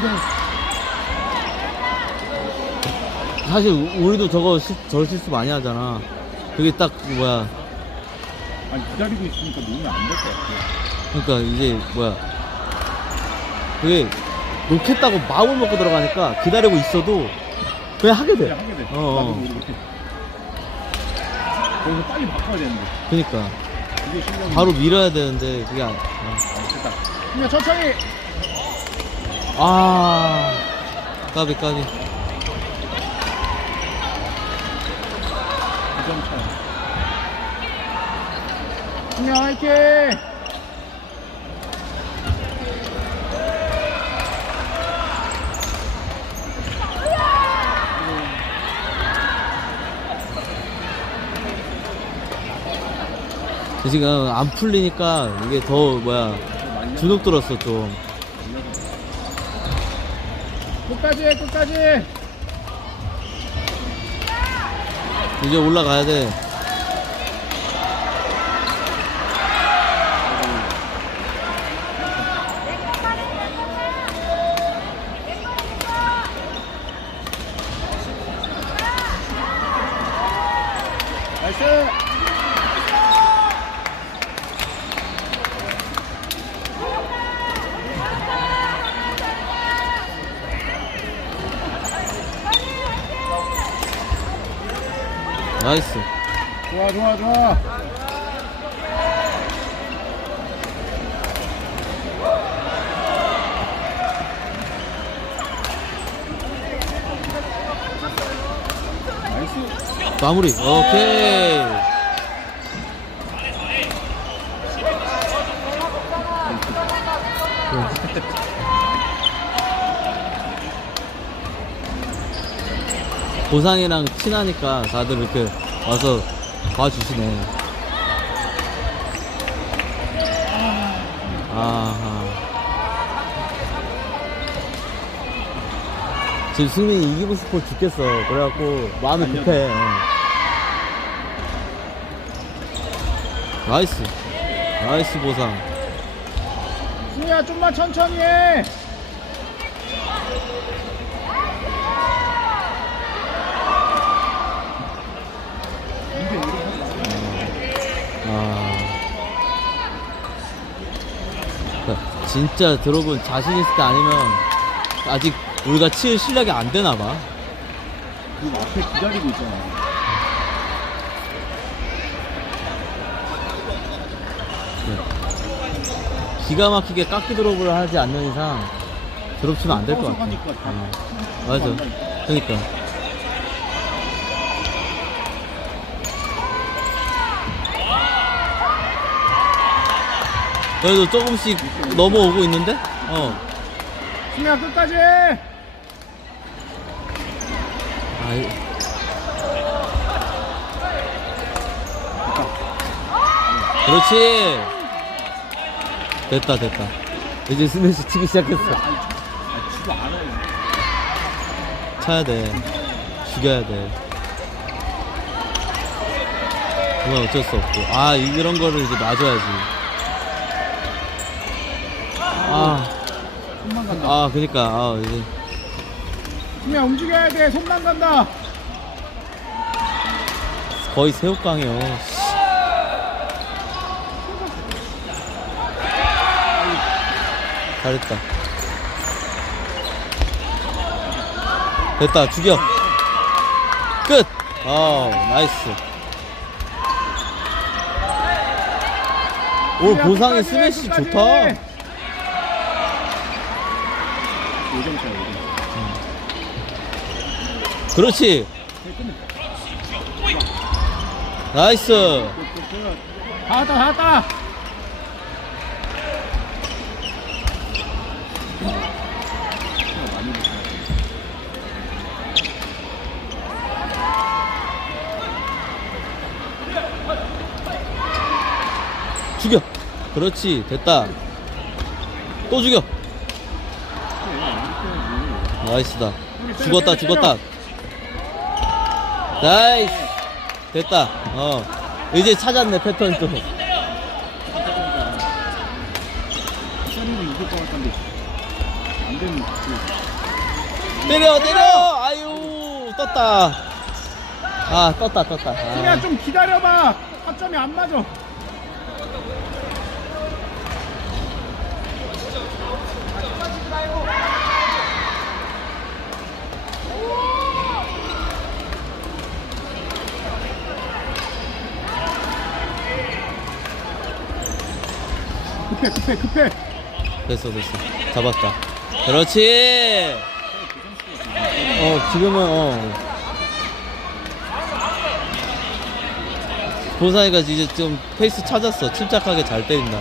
근데 사실 우리도 저거 시, 저 실수 많이 하잖아. 그게 딱 뭐야. 아니 기다리고 있으니까 놓으면 안 될 것 같아. 그러니까 이제 뭐야. 그게 놓겠다고 마음을 먹고 들어가니까 기다리고 있어도 그냥 하게 돼. 그냥 하게 돼. 어, 어. 나도 모르게. 거기서 빨리 바꿔야 되는데. 그러니까 그게 실력이. 바로 밀어야 되는데 그게 안. 어. 아, 됐다. 그냥 천천히. 아 까비 까비. 2점 차. 그냥 화이팅! 지금 안 풀리니까 이게 더 뭐야 주눅 들었어 좀. 끝까지 해, 끝까지! 이제 올라가야 돼. 나이스! 나이스. 좋아, 좋아, 좋아! 나이스! 마무리. 오케이. 보상이랑 친하니까 다들 이렇게 와서 봐주시네. 아하. 지금 승민이 이기고 싶어 죽겠어. 그래갖고 마음이 급해. 나이스. 나이스 보상. 승희야, 좀만 천천히 해! 진짜 들어본 자신 있을 때 아니면 아직 우리가 칠 실력이 안 되나 봐. 그 앞에 기다리고 있잖아. 기가 막히게 깎기 드롭을 하지 않는 이상 드롭 치면 안 될 것 같아. 다. 어. 맞아. 그러니까. 그래도 조금씩 넘어오고 있는데? 어. 승희야, 끝까지 해! 아이. 그렇지. 됐다, 됐다. 이제 스매시 치기 시작했어. 차야 돼. 죽여야 돼. 그건 어쩔 수 없고. 아, 이런 거를 이제 놔줘야지. 아, 손만 간다. 아, 그니까, 아, 이제. 승희야, 움직여야 돼. 손만 간다. 거의 새우깡이요. 씨. 잘했다. 됐다, 죽여. 끝! 아 나이스. 오, 보상이 해, 스매시 좋다. 해. 5점 차, 5점. 그렇지. 나이스. 다 왔다, 다 왔다! 죽여. 그렇지. 됐다. 또 죽여. 나이스다. 죽었다, 죽었다. 나이스. 됐다. 어. 이제 찾았네, 패턴 좀. 때려 때려 아유 떴다 아 떴다 떴다 아. 좀 기다려봐 타점이 안 맞아 급해 급해 급해. 됐어 됐어. 잡았다. 그렇지! 어 지금은 어. 보상이가 이제 좀 페이스 찾았어. 침착하게 잘 때린다.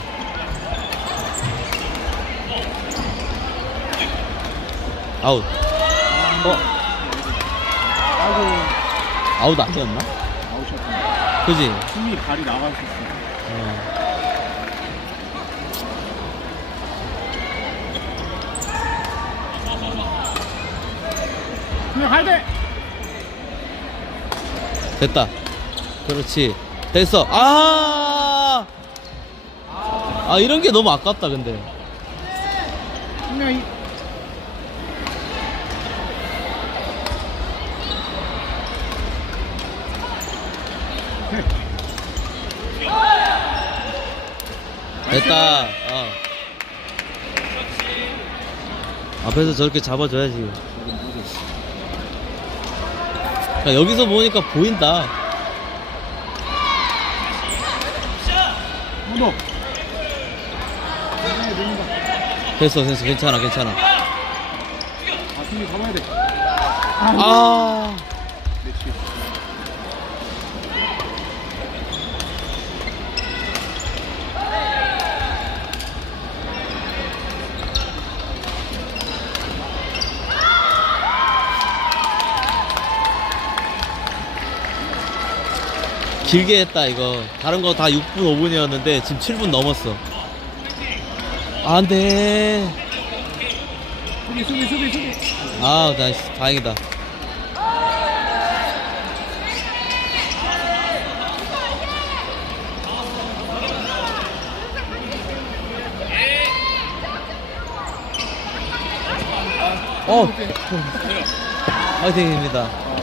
아웃. 어? 아이고 아웃 아니었나? 아웃이었구나. 그지? 승희 발이 나갔었어. 어. 가야 돼 됐다 그렇지 됐어 아 아, 이런 게 너무 아깝다, 근데. 됐다. 어. 앞에서 저렇게 잡아줘야지. 야, 여기서 보니까 보인다. 됐어, 됐어. 괜찮아, 괜찮아. 아 승희 잡아야 돼 아. 내 길게 했다, 이거. 다른 거 다 6분, 5분이었는데, 지금 7분 넘었어. 아, 안 돼. 수비 수비 수비 수비 아, 나이스. 다행이다. 어, 화이팅입니다.